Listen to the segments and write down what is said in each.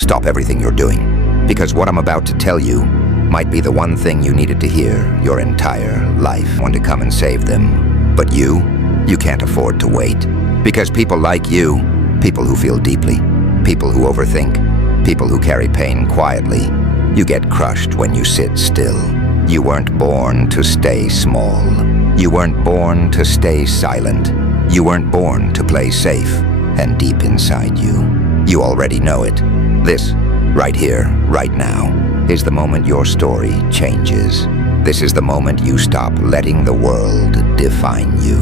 Stop everything you're doing. Because what I'm about to tell you might be the one thing you needed to hear your entire life. Want to come and save them. But you can't afford to wait. Because people like you, people who feel deeply, people who overthink, people who carry pain quietly, you get crushed when you sit still. You weren't born to stay small. You weren't born to stay silent. You weren't born to play safe. And deep inside you already know it. This, right here, right now, is the moment your story changes. This is the moment you stop letting the world define you.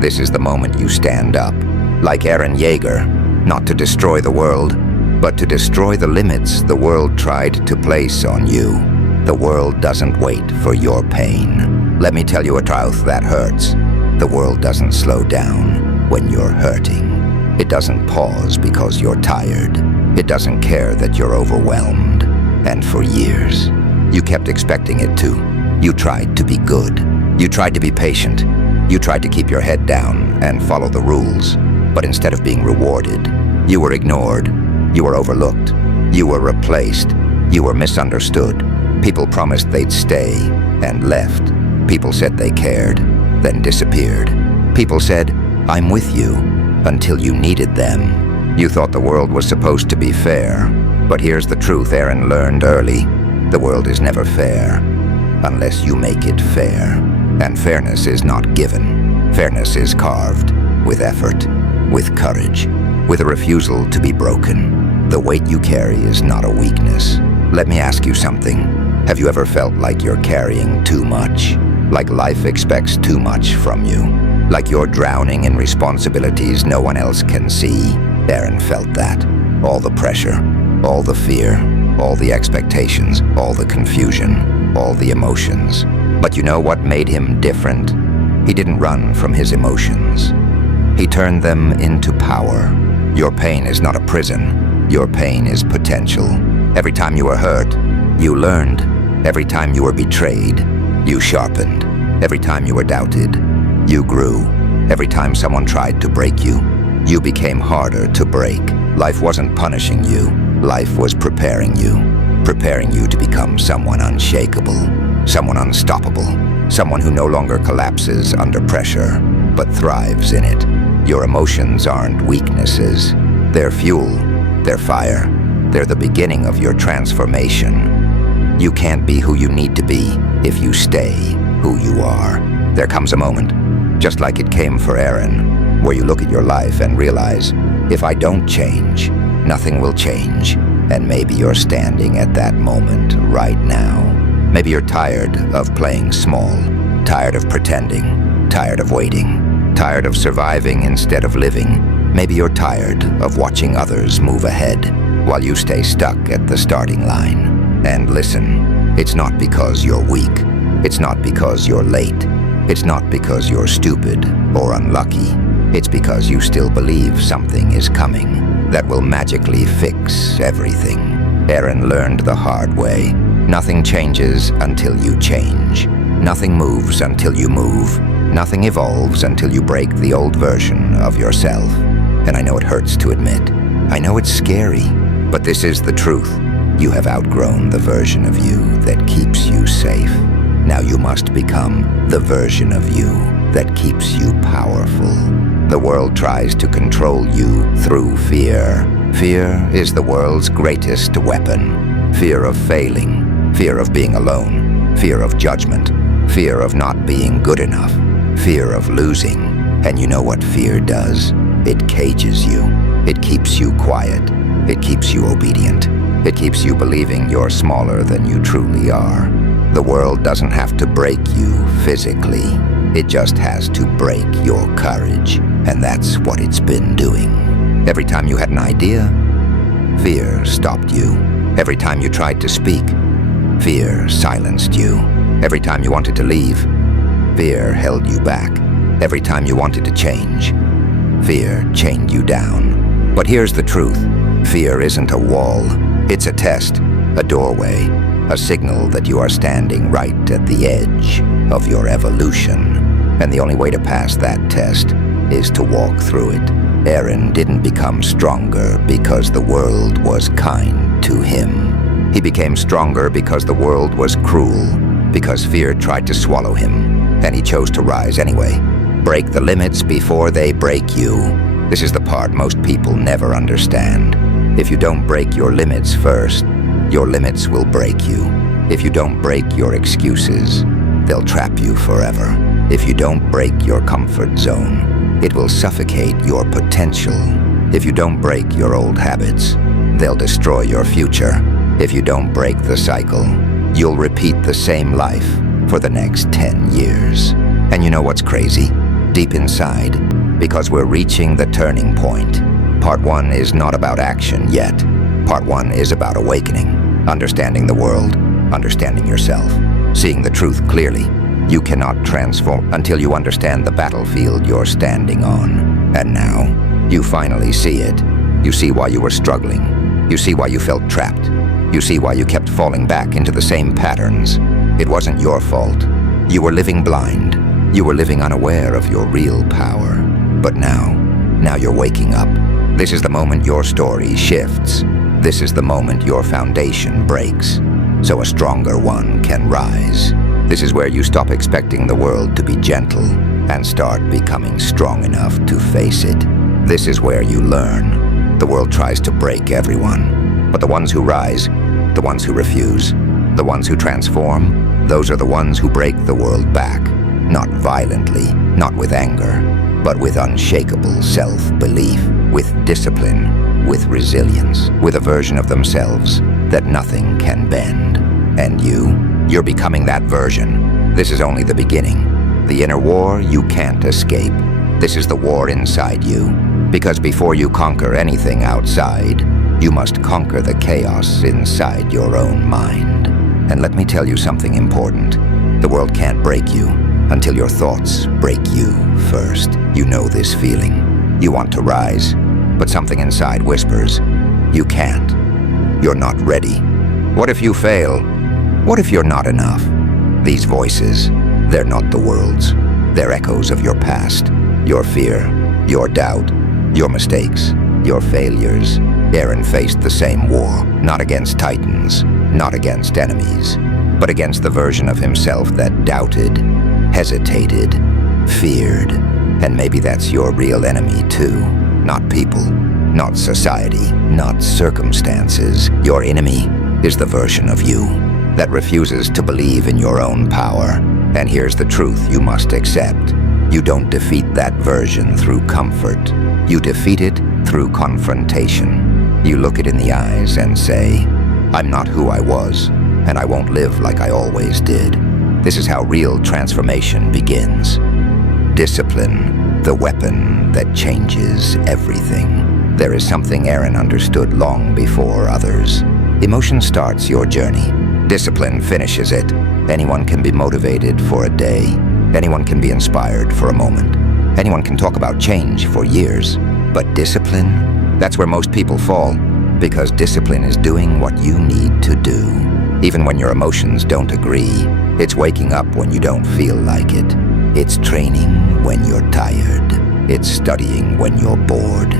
This is the moment you stand up, like Eren Yeager, not to destroy the world, but to destroy the limits the world tried to place on you. The world doesn't wait for your pain. Let me tell you a truth that hurts. The world doesn't slow down when you're hurting. It doesn't pause because you're tired. It doesn't care that you're overwhelmed. And for years, you kept expecting it to. You tried to be good. You tried to be patient. You tried to keep your head down and follow the rules. But instead of being rewarded, you were ignored. You were overlooked. You were replaced. You were misunderstood. People promised they'd stay and left. People said they cared, then disappeared. People said, "I'm with you," until you needed them. You thought the world was supposed to be fair. But here's the truth Eren learned early. The world is never fair unless you make it fair. And fairness is not given. Fairness is carved with effort, with courage, with a refusal to be broken. The weight you carry is not a weakness. Let me ask you something. Have you ever felt like you're carrying too much? Like life expects too much from you? Like you're drowning in responsibilities no one else can see? Eren felt that. All the pressure, all the fear, all the expectations, all the confusion, all the emotions. But you know what made him different? He didn't run from his emotions. He turned them into power. Your pain is not a prison. Your pain is potential. Every time you were hurt, you learned. Every time you were betrayed, you sharpened. Every time you were doubted, you grew. Every time someone tried to break you, you became harder to break. Life wasn't punishing you. Life was preparing you to become someone unshakable, someone unstoppable, someone who no longer collapses under pressure, but thrives in it. Your emotions aren't weaknesses. They're fuel, they're fire, they're the beginning of your transformation. You can't be who you need to be if you stay who you are. There comes a moment, just like it came for Eren, where you look at your life and realize, if I don't change, nothing will change. And maybe you're standing at that moment right now. Maybe you're tired of playing small, tired of pretending, tired of waiting, tired of surviving instead of living. Maybe you're tired of watching others move ahead while you stay stuck at the starting line. And listen, it's not because you're weak. It's not because you're late. It's not because you're stupid or unlucky. It's because you still believe something is coming that will magically fix everything. Eren learned the hard way. Nothing changes until you change. Nothing moves until you move. Nothing evolves until you break the old version of yourself. And I know it hurts to admit. I know it's scary, but this is the truth. You have outgrown the version of you that keeps you safe. Now you must become the version of you that keeps you powerful. The world tries to control you through fear. Fear is the world's greatest weapon. Fear of failing, fear of being alone, fear of judgment, fear of not being good enough, fear of losing. And you know what fear does? It cages you. It keeps you quiet. It keeps you obedient. It keeps you believing you're smaller than you truly are. The world doesn't have to break you physically. It just has to break your courage. And that's what it's been doing. Every time you had an idea, fear stopped you. Every time you tried to speak, fear silenced you. Every time you wanted to leave, fear held you back. Every time you wanted to change, fear chained you down. But here's the truth. Fear isn't a wall. It's a test, a doorway, a signal that you are standing right at the edge of your evolution. And the only way to pass that test is to walk through it. Eren didn't become stronger because the world was kind to him. He became stronger because the world was cruel, because fear tried to swallow him, and he chose to rise anyway. Break the limits before they break you. This is the part most people never understand. If you don't break your limits first, your limits will break you. If you don't break your excuses, they'll trap you forever. If you don't break your comfort zone, it will suffocate your potential. If you don't break your old habits, they'll destroy your future. If you don't break the cycle, you'll repeat the same life for the next 10 years. And you know what's crazy? Deep inside, because we're reaching the turning point. Part 1 is not about action yet. Part 1 is about awakening, understanding the world, understanding yourself, seeing the truth clearly. You cannot transform until you understand the battlefield you're standing on. And now, you finally see it. You see why you were struggling. You see why you felt trapped. You see why you kept falling back into the same patterns. It wasn't your fault. You were living blind. You were living unaware of your real power. But now you're waking up. This is the moment your story shifts. This is the moment your foundation breaks, so a stronger one can rise. This is where you stop expecting the world to be gentle and start becoming strong enough to face it. This is where you learn. The world tries to break everyone, but the ones who rise, the ones who refuse, the ones who transform, those are the ones who break the world back. Not violently, not with anger, but with unshakable self-belief, with discipline, with resilience, with a version of themselves that nothing can bend. And you're becoming that version. This is only the beginning. The inner war you can't escape. This is the war inside you. Because before you conquer anything outside, you must conquer the chaos inside your own mind. And let me tell you something important. The world can't break you until your thoughts break you first. You know this feeling. You want to rise, but something inside whispers, you can't. You're not ready. What if you fail? What if you're not enough? These voices, they're not the world's. They're echoes of your past, your fear, your doubt, your mistakes, your failures. Eren faced the same war, not against titans, not against enemies, but against the version of himself that doubted, hesitated, feared. And maybe that's your real enemy too. Not people, not society, not circumstances. Your enemy is the version of you that refuses to believe in your own power. And here's the truth you must accept. You don't defeat that version through comfort. You defeat it through confrontation. You look it in the eyes and say, I'm not who I was, and I won't live like I always did. This is how real transformation begins. Discipline, the weapon that changes everything. There is something Eren understood long before others. Emotion starts your journey. Discipline finishes it. Anyone can be motivated for a day. Anyone can be inspired for a moment. Anyone can talk about change for years. But discipline, that's where most people fall. Because discipline is doing what you need to do. Even when your emotions don't agree. It's waking up when you don't feel like it. It's training when you're tired. It's studying when you're bored.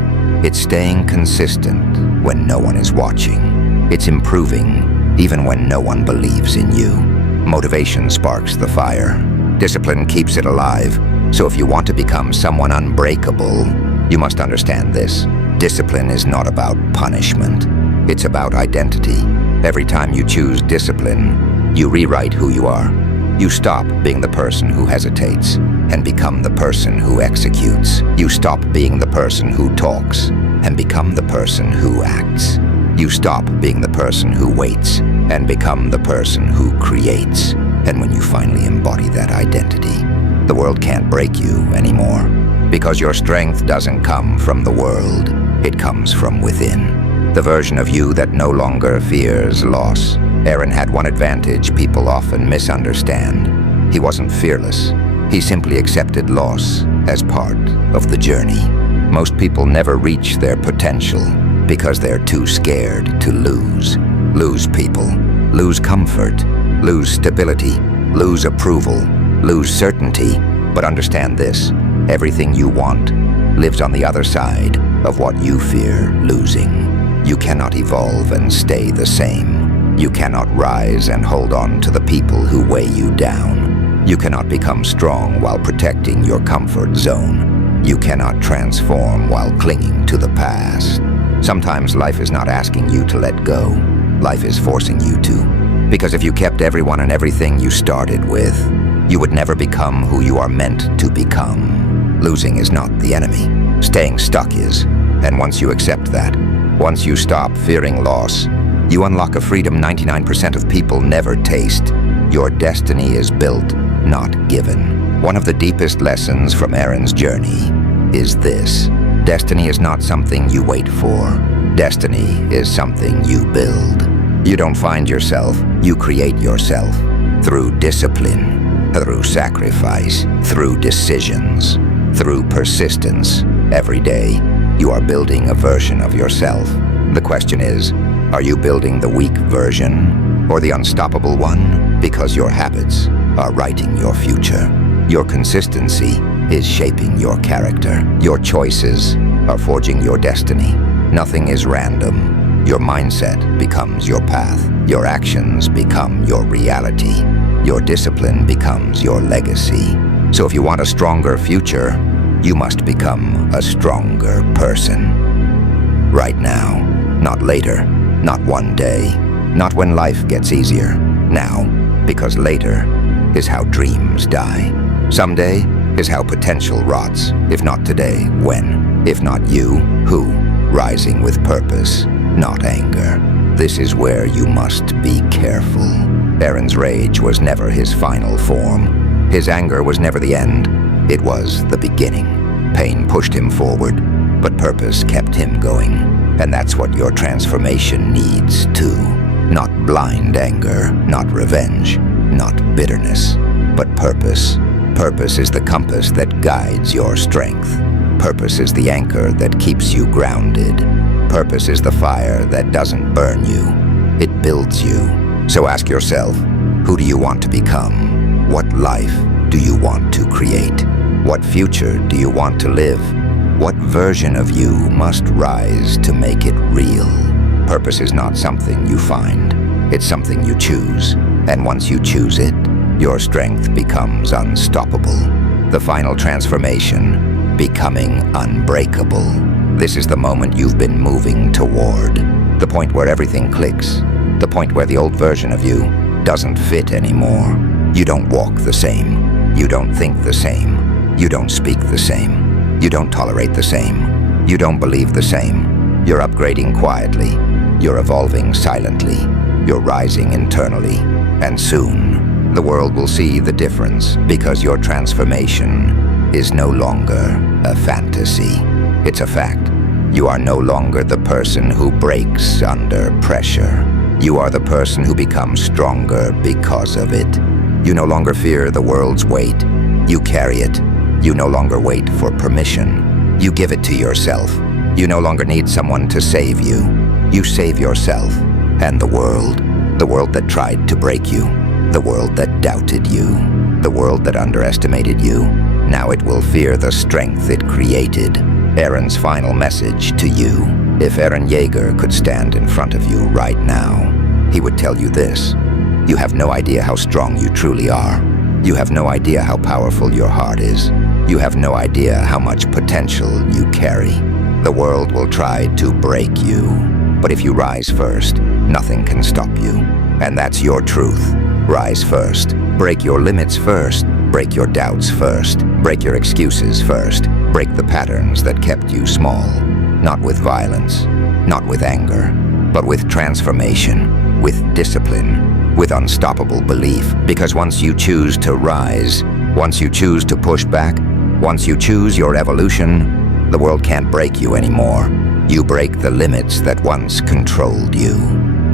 It's staying consistent when no one is watching. It's improving even when no one believes in you. Motivation sparks the fire. Discipline keeps it alive. So if you want to become someone unbreakable, you must understand this. Discipline is not about punishment. It's about identity. Every time you choose discipline, you rewrite who you are. You stop being the person who hesitates and become the person who executes. You stop being the person who talks and become the person who acts. You stop being the person who waits and become the person who creates. And when you finally embody that identity, the world can't break you anymore. Because your strength doesn't come from the world, it comes from within. The version of you that no longer fears loss. Eren had one advantage people often misunderstand. He wasn't fearless. He simply accepted loss as part of the journey. Most people never reach their potential because they're too scared to lose. Lose people, lose comfort, lose stability, lose approval, lose certainty. But understand this, everything you want lives on the other side of what you fear losing. You cannot evolve and stay the same. You cannot rise and hold on to the people who weigh you down. You cannot become strong while protecting your comfort zone. You cannot transform while clinging to the past. Sometimes life is not asking you to let go. Life is forcing you to. Because if you kept everyone and everything you started with, you would never become who you are meant to become. Losing is not the enemy. Staying stuck is. And once you accept that, once you stop fearing loss, you unlock a freedom 99% of people never taste. Your destiny is built, not given. One of the deepest lessons from Eren's journey is this. Destiny is not something you wait for. Destiny is something you build. You don't find yourself, you create yourself. Through discipline, through sacrifice, through decisions, through persistence. Every day, you are building a version of yourself. The question is, are you building the weak version or the unstoppable one? Because your habits are writing your future. Your consistency is shaping your character. Your choices are forging your destiny. Nothing is random. Your mindset becomes your path. Your actions become your reality. Your discipline becomes your legacy. So if you want a stronger future, you must become a stronger person. Right now, not later, not one day, not when life gets easier. Now, because later is how dreams die. Someday is how potential rots. If not today, when? If not you, who? Rising with purpose, not anger. This is where you must be careful. Eren's rage was never his final form. His anger was never the end. It was the beginning. Pain pushed him forward, but purpose kept him going. And that's what your transformation needs too. Not blind anger, not revenge, not bitterness, but purpose. Purpose is the compass that guides your strength. Purpose is the anchor that keeps you grounded. Purpose is the fire that doesn't burn you. It builds you. So ask yourself, who do you want to become? What life do you want to create? What future do you want to live? What version of you must rise to make it real? Purpose is not something you find. It's something you choose. And once you choose it, your strength becomes unstoppable. The final transformation, becoming unbreakable. This is the moment you've been moving toward. The point where everything clicks. The point where the old version of you doesn't fit anymore. You don't walk the same. You don't think the same. You don't speak the same. You don't tolerate the same. You don't believe the same. You're upgrading quietly. You're evolving silently. You're rising internally. And soon, the world will see the difference because your transformation is no longer a fantasy. It's a fact. You are no longer the person who breaks under pressure. You are the person who becomes stronger because of it. You no longer fear the world's weight. You carry it. You no longer wait for permission. You give it to yourself. You no longer need someone to save you. You save yourself and the world that tried to break you, the world that doubted you, the world that underestimated you. Now it will fear the strength it created. Eren's final message to you. If Eren Yeager could stand in front of you right now, he would tell you this. You have no idea how strong you truly are. You have no idea how powerful your heart is. You have no idea how much potential you carry. The world will try to break you, but if you rise first, nothing can stop you. And that's your truth. Rise first. Break your limits first. Break your doubts first. Break your excuses first. Break the patterns that kept you small. Not with violence, not with anger, but with transformation, with discipline, with unstoppable belief. Because once you choose to rise, once you choose to push back, once you choose your evolution, the world can't break you anymore. You break the limits that once controlled you.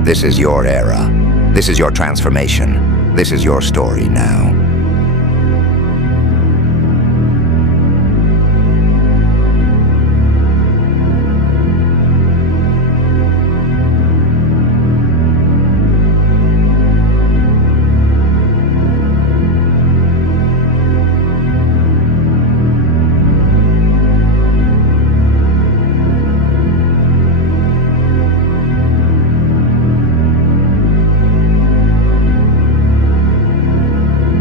This is your era. This is your transformation. This is your story now.